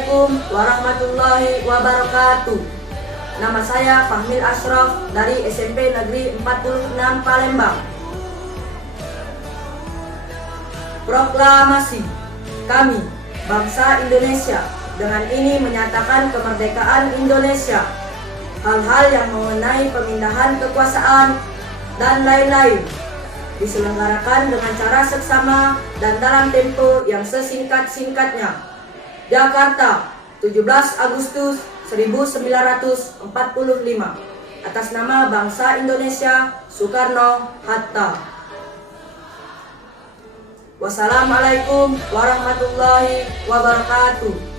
Assalamualaikum warahmatullahi wabarakatuh. Nama saya Fahmil Ashraf dari SMP Negeri 46 Palembang. Proklamasi. Kami, bangsa Indonesia, dengan ini menyatakan kemerdekaan Indonesia. Hal-hal yang mengenai pemindahan kekuasaan dan lain-lain diselenggarakan dengan cara seksama dan dalam tempo yang sesingkat-singkatnya. Jakarta, 17 Agustus 1945. Atas nama bangsa Indonesia, Soekarno-Hatta. Wassalamualaikum warahmatullahi wabarakatuh.